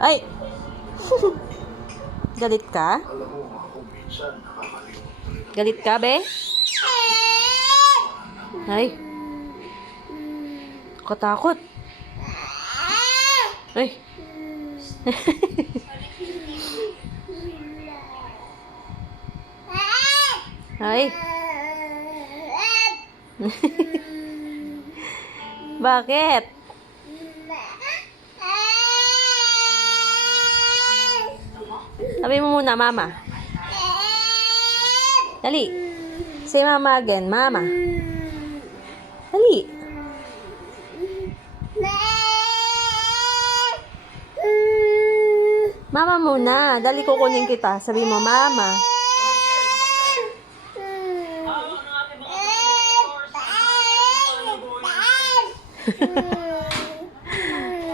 Ay! Galit ka? Galit ka, be? Ay! Katakot. Ay! Ay! Bakit? Sabi mo muna, mama. Dali. Say mama again, mama. Dali. Mama muna. Dali kukunin kita. Sabi mo, mama.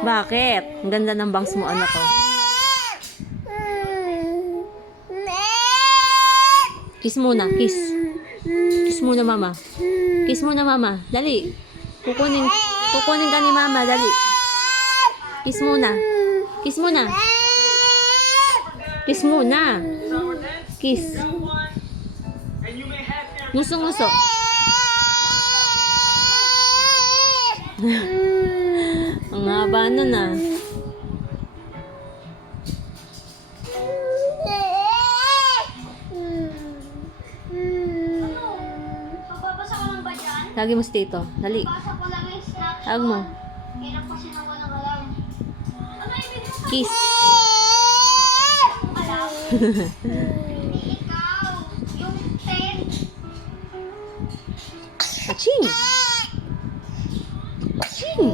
Bakit? Ang ganda ng bangs mo, anak ko. Kiss muna, kiss. Kiss muna, mama. Kiss muna, mama. Dali. Kukunin ka ni mama, dali. Kiss muna. Kiss muna. Kiss muna. Kiss. Nguso-nguso. Ang haba nun ah. Magbabasa ko lang ba dyan? Lagi mo si Tito. Dali. Basa ko lang yung snapshot. Tawag mo. Hirap kasi na walang alam. Ano ibig mo? Kiss. Alam? Hindi ikaw. Yung 10. Aching! Aching!